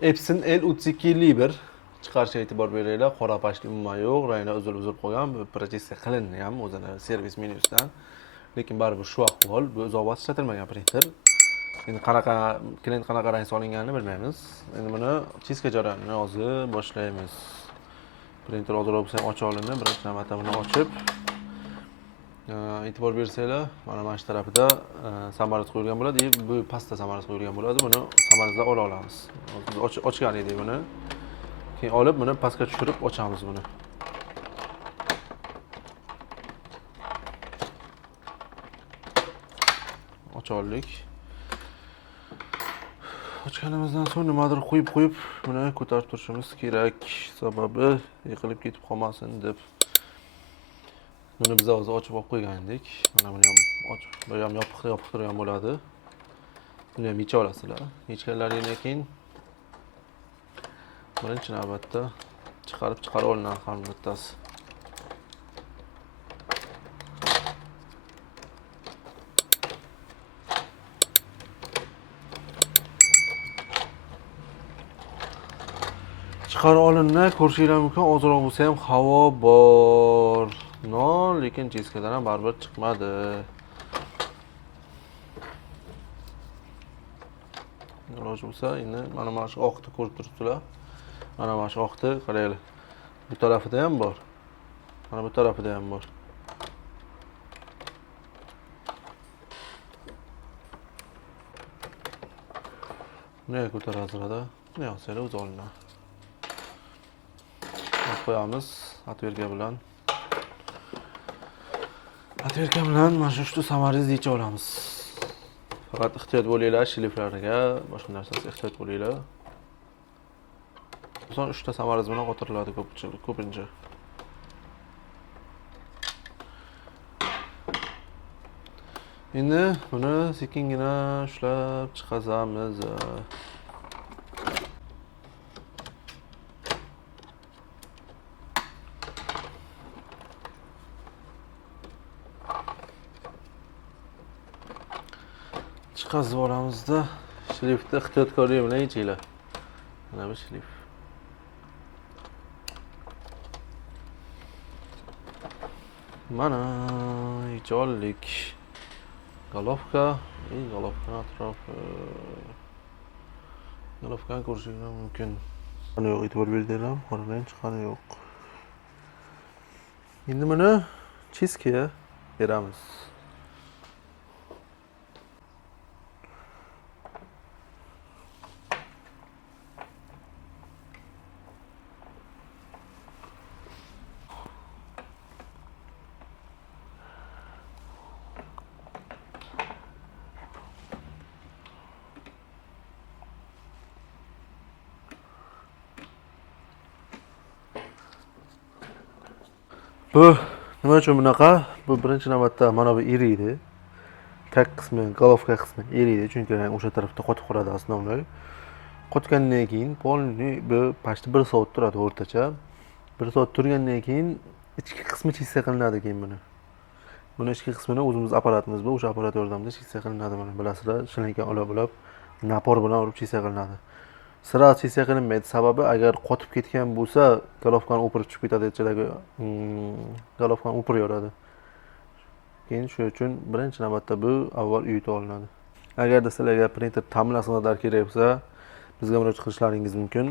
Epson L32 chiqarishiga e'tibor beringlar. Qora pashti umuman yo'q, ranglar uzilib qolgan. Bu proteksiya qilindi ham o'zini servis menyusidan. Lekin baribir shu ahvol. Bu uzoq vaqt ishlatilmagan printer. Endi klient qanaqa rang solinganini bilmaymiz. Endi buni chiska jarayonini hozir boshlaymiz. Printer hozirroq bo'lsa ham ocha olindi. Birinchi navbatda buni ochib e'tibor bersanglar, mana shu tarafida samolyot qo'yilgan bo'ladi. Bu pastda samolyot qo'yilgan bo'ladi. Buni samolyotdan ola olamiz. Ochgan edik buni. Keyin olib buni pastga tushirib ochamiz buni. Ocha oldik. Ochganimizdan so'ng nimadir qo'yib buni ko'tarib turishimiz kerak. Sababi yiqilib ketib qolmasin deb. Buni biz hozir ochib olib qo'ygan edik. Mana buni ham ochib, bu ham yopiq turgan bo'ladi. Buni ham yecha olasizlar. Yechganlaringizdan keyin birinchi navbatda chiqarib olinadi ham bittasi. Chiqarib olinadi, ko'rishingiz mumkin, ozroq bo'lsa ham havo bor. Lekin diskadan ham baribir chiqmadi. Iloji bo'lsa, endi mana shu oqni ko'rib turibsizlar. Mana shu oqni qaranglar. Bu tarafida ham bor. Mana bu tarafida ham bor. Buni ko'tarasizlar-da. Buni olsanglar o'zi olinadi. Qo'yamiz atverka bilan. Atverka bilan mana shu uchta samaringizni yecha olamiz. Faqat ehtiyot bo'linglar shiliflariga, boshqa narsasiga ehtiyot bo'linglar. Son 3 ta samaringiz bilan qotiriladi ko'pincha. Endi buni sekingina ushlab chiqazamiz. Chiqazib olamizda, shlifni ehtiyotkorlik bilan yechinglar. Mana bu shlif. Mana yecha oldik. Golovka, golovka atrofi. Golovkani ko'rishingiz mumkin. Qani yo'q, e'tibor beringlar, qoradan chiqqani yo'q. Endi buni chiskaga beramiz. Bu nima uchun bunaqa? Bu birinchi navbatda mana bu eriydi. Kak qismi, golovka qismi eriydi, chunki o'sha tarafda qotib qoladi asnovnoy. Qotgandan keyin polni bu pashti 1 soat turadi o'rtacha. 1 soat turgandan keyin ichki qismi chista qilinadi keyin buni. Buni ichki qismini o'zimiz apparatimiz bor, o'sha apparat yordamida chista qilinadi buni. Bilasizlar, shilingan olab napor bilan urib chista qilinadi. Sira chista qilinmaydi. Sababi agar qotib ketgan bo'lsa, golovkani o'pirib chiqib ketadi, ichidagi golovkani o'pirib yoradi. Keyin shuning uchun birinchi navbatda bu avval uyutib olinadi. Agarda sizlarga printer ta'minlash xizmatlari kerak bo'lsa, bizga murojaat qilishlaringiz mumkin.